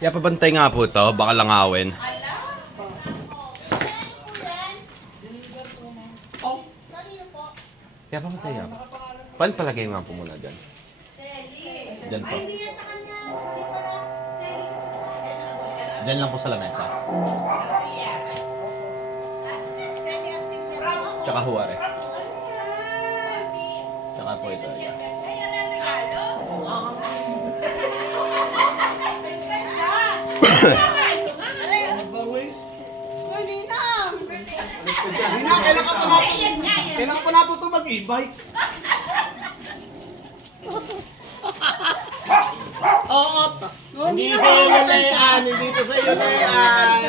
Kaya pabantay nga po to, baka langawin. Kaya pabantay nga po. Paano palagay nga po muna dyan? Dyan po. Dyan lang po sa lamesa. Tsaka huwari. Tsaka po ito. Kailan ka pa natuto mag-e-bike? Oo. Hindi sa iyo na yan. Hindi to sa iyo na yan.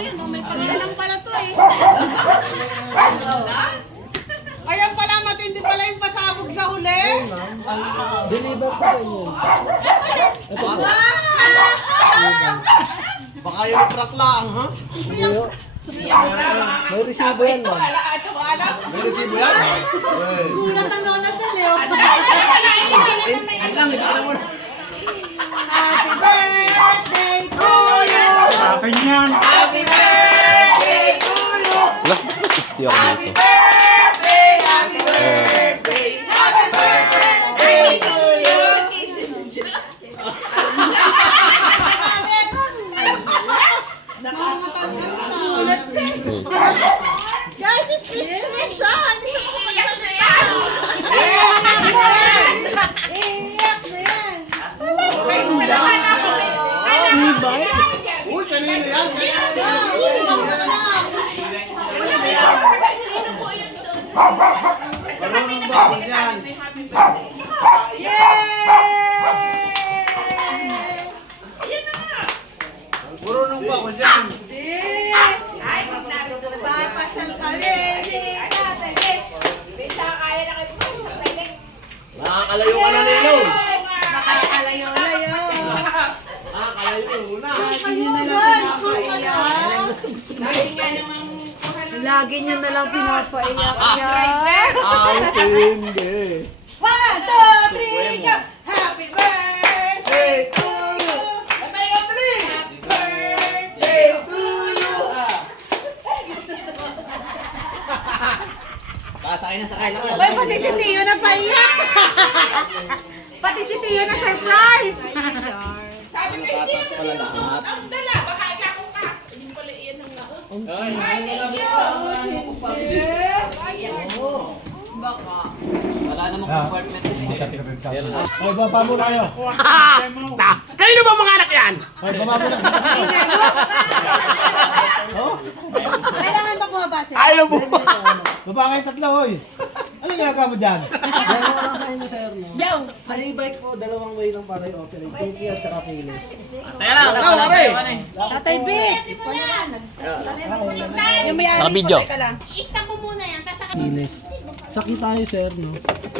Ayun o, may pangalan pala to eh. Kaya pala matindi pala yung pasabog sa huli. Deliver ko sa inyo. Baka yung truck lang, ha? May resibo yan, ma'am. May resibo yan? Gulat ang lola sa Leo. Ay lang, hindi ka naman. Happy birthday to you. Akin yan. Happy birthday to you. Wala, hindi ako dito. Happy birthday. Happy birthday to you. Nakakatanggal siya. Guys, speechless siya. Hindi siya kumagsalita. Iiyak na yan. Uy, kanina yan. Marunong ba ako yan? Marunong ba ako yan? Saan pasyal ka rin? Tatay, Nakakalayo ka na nilo. nakakalayo-layo. Nakakalayo na. Lagi niyo na lang pinapaiyak yan. Hindi. 1, 2, 3, go! Happy birthday to you! Happy birthday to you! Ay, pati si Tio na paiyak! Pati si Tio na surprise! Sabi ko, hindi yung tinutuot ang dala. Baka ikakukas. Hindi pala iyan ang naot. Ay, thank you. Baka. Wala namang compartment. Ay, baba mo kayo. Kanino ba mga anak yan? Ay, baba mo na. Kailangan ba kumabase? Ayaw mo. Baba kayo tatlo, hoy. Ano ginagawa mo dyan? Yo! Bike ko, dalawang way lang para i-operate. Pinky at saka Philips. Teka lang, pare. Tatay B! Yung may Naka-video. Teka lang. I-stop mo muna yan, tapos saka... Philips. Sakit tayo, sir, no?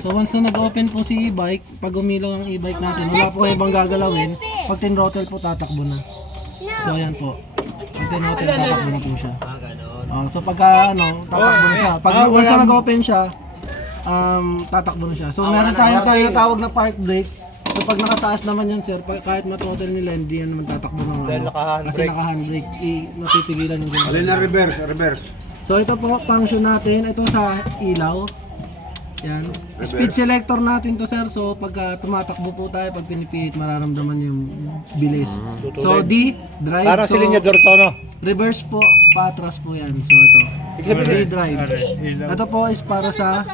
So once na nag-open po si e-bike, pag umilaw ang e-bike natin, wala po kayo ibang gagalawin. Pag tin-throttle po, tatakbo na. So ayan po. Pag tin-throttle, tatakbo na po siya. So pagka tatakbo na siya. Pag once na nag-open siya, tatakbo na siya. So meron tayong tinatawag na park brake. So pag nakataas naman yan, sir, kahit ma-throttle nila, hindi yan naman tatakbo ng kasi naka-handbrake. Napipigilan yung ganun. Alin na reverse. So ito po, function natin. Ito sa ilaw. Yan. Speed selector natin to, sir. So pagka tumatakbo po tayo, pag pinipihit, mararamdaman yung bilis. So D, drive. Parang so, silinyador to, no? reverse po, patras po yan. So ito. D, drive. Ito po is para sa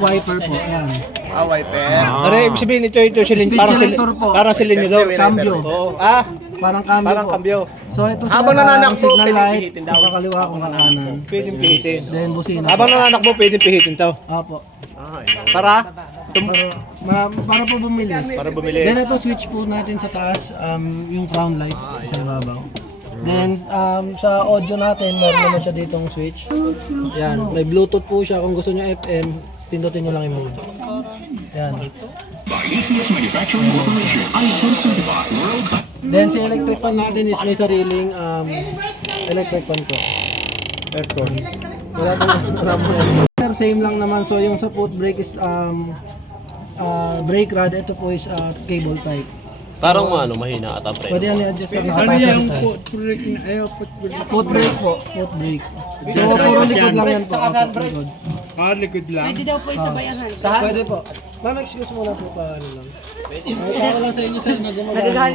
wiper po. Ayan. Wiper. Ano ibig sabihin ito Speed selector po. parang silinyador. Cambio. Parang cambio Parang po. cambio. So ito Habang sir, nananakbo, signal pwedeng light, pihitin daw. kung kakaliwa kung kakanan. Pwedeng pihitin. Then busina. Habang nanakbo, pwedeng pihitin to. Apo. Para Para po bumilis. para bumili. Then ito switch po natin sa taas, yung crown light sa ibabaw. Then sa audio natin, meron naman siya ditong switch. Yan, may Bluetooth po siya. Kung gusto niyo FM, pindutin niyo lang yung mode. Yan. Then si electric fan natin is may sariling electric fan po. Aircon. Wala po yan. Same lang naman. So yung sa foot brake is brake rod, ito po is cable type. Parang mahina at ang preno. Pwede yan i-adjust sa Ano capacity yung type. foot brake na foot brake? Foot brake po, foot brake. So, puro likod lang yan po. Likod. Likod lang. Pwede po. Ma'am, excuse muna po pa ano lang. Pwede. Para lang sa inyo sir na gumagana.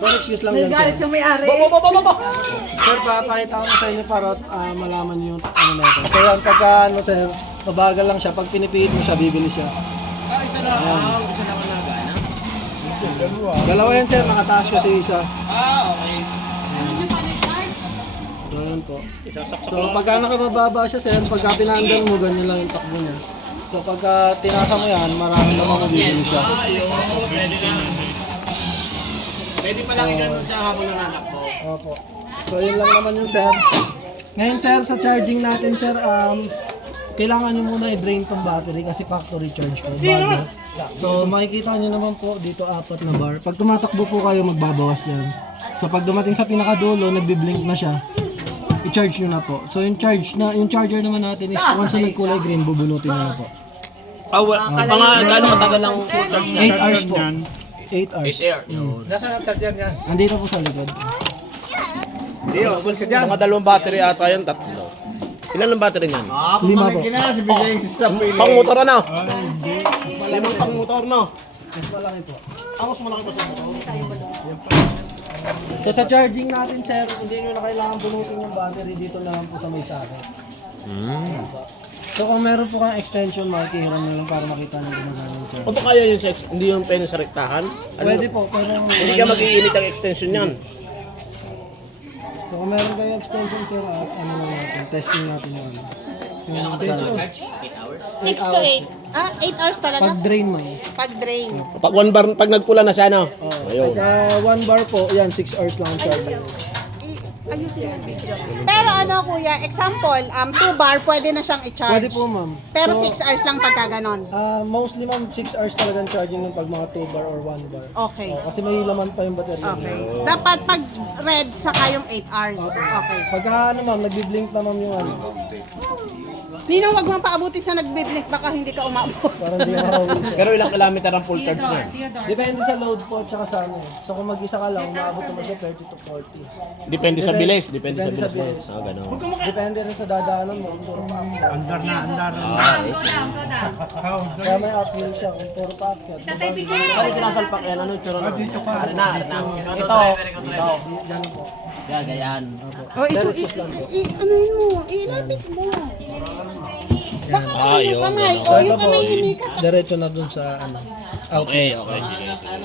Pero excuse lang yan sir. yung may-ari. Sir, papakita ko na sa inyo para malaman niyo yung ano na ito. So yan, pagka ano sir, mabagal lang siya. Pag pinipihit mo siya, bibili siya. Isa lang ang nagana. Dalawa yan sir, nakataas kasi isa. Okay. So yan po. So pagka nakabababa siya sir, pagka pinaandar mo, ganyan lang yung takbo niya. So pagka tinasa mo yan, marami naman mabibili siya. Pwede na. Pwede pa lang ganun siya habang nananakbo. Opo. So yun lang naman yung sir. Ngayon sir, sa charging natin sir, kailangan nyo muna i-drain tong battery kasi factory charge po. Bago. So makikita nyo naman po dito 4 na bar. Pag tumatakbo po kayo, magbabawas yan. So pag dumating sa pinakadulo, nagbi-blink na siya. I-charge nyo na po. So yung charger naman natin is once na nagkulay green, bubunutin nyo na po. Gano'ng katagal lang charge 8 hours po. 8 hours. 8 hours. Nasaan ang charger niya? Andito po sa likod. Dio, umalis ka dyan. Mga 2 battery ata yan, 3. Ilan ang battery niyan? 5 po. Si bigay sa pili. Pang motor na. 5 pang motor na. Mas malaki po. Mas malaki pa sa motor. So sa charging natin sir, hindi nyo na kailangan bunutin yung battery dito na lang po sa may sako. So kung meron po kang extension, makikihiram na lang para makita nyo gumagana yung charger. O ba kaya yung sex, hindi yung pwede sa rektahan? Pwede po, pero Hindi ka mag-iinit ang extension niyan. so kung meron kayong extension sir, ano na natin, testing natin yung ano. Yung charger. 6 to 8. 8 hours talaga? Pag drain mo. Pag drain. Pag 1 bar, pag nagpula na siya, no? Ayun. Pag 1 bar po, yan 6 hours lang ang charger. Ayusin yung video. Pero ano kuya, example, 2 bar pwede na siyang Pwede i-charge. po ma'am. Pero So, 6 hours lang pagka ganon. mostly ma'am, 6 hours talagang charging ng pag mga 2 bar or 1 bar. Okay. Kasi may laman pa yung battery. Okay. Dapat pag red saka yung 8 hours. Okay. Pagka ano ma'am, nagbi-blink na ma'am yung ano. Ninong, wag mong paabutin sa nagbiblink, baka hindi ka umabot. Parang di makahuli. Pero ilang kilometer ang full charge niya? Depende sa load po at saka sa ano. So kung mag-isa ka lang, umaabot naman siya 30 to 40. Depende sa bilis. Depende sa Depende sa bilis. bilis. Gano'n. Depende rin sa dadaanan mo. Kung puro paakyat. Andar na. Kaya may uphill siya kung puro paakyat. Ano tinasalpak yan? Ano yung tsura na? Dito ka. Ito. Ito. Ganun po. Yan, ganyan. Oh, ito, ano yun mo? Ilapit mo. Baka yung kamay. O, yung kamay kinikat. Diretso na dun sa ano. Okay, okay. Sige, sige.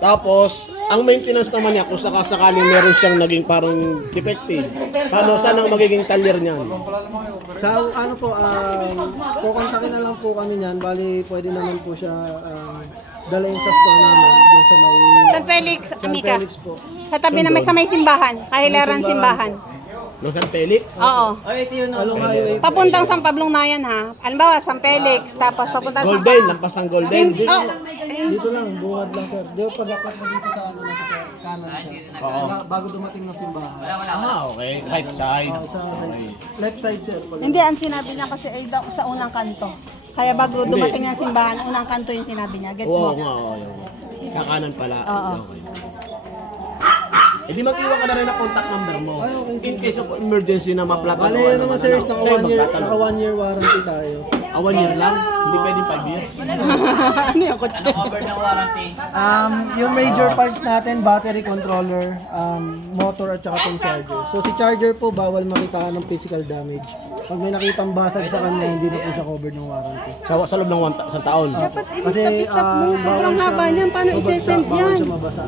Tapos, ang maintenance naman niya, kung sakasakaling meron siyang naging parang defective, paano, saan ang magiging talyer niyan? Sa ano po, kukontakin na lang po kami niyan. Bali, pwede naman po siya dalhin sa store namin. Doon sa may... San Felix, San Amica. Felix po. Sa tabi na may sa may simbahan. Kahilaran simbahan. No, San Felix? Oo. Along highway. Papuntang San Pablong Nayan ha. Alimbawa, San Felix, tapos papuntang San Golden, lampas ng Golden. Dito lang, bungad lang sir. Di ba pag-apat na dito sa ano, sa kanan siya. Bago dumating ng simbahan. Okay. Right side. Sa left side sir. Hindi, ang sinabi niya kasi ay daw sa unang kanto. Kaya bago dumating ng simbahan, unang kanto yung sinabi niya. Gets Oo mo? nga, oo. Kakanan pala. Oo. Okay. Eh di mag-iwan ka na rin ng contact number mo. Ay, okay, In case of emergency na ma-plug Bale, yun naman sir, naka 1 year, naka 1 year warranty tayo. 1 year lang? Hindi pwedeng 5 years? Ano yung kotse? Yung major parts natin, battery controller, motor at saka tong charger. So si charger po, bawal makita ng physical damage. Pag may nakitang basag sa kanya, hindi na po siya covered ng warranty. Sa loob ng isang taon? Dapat i-stop mo. Sobrang haba niyan. Paano mabasa, isesend bawal yan? siya mabasa.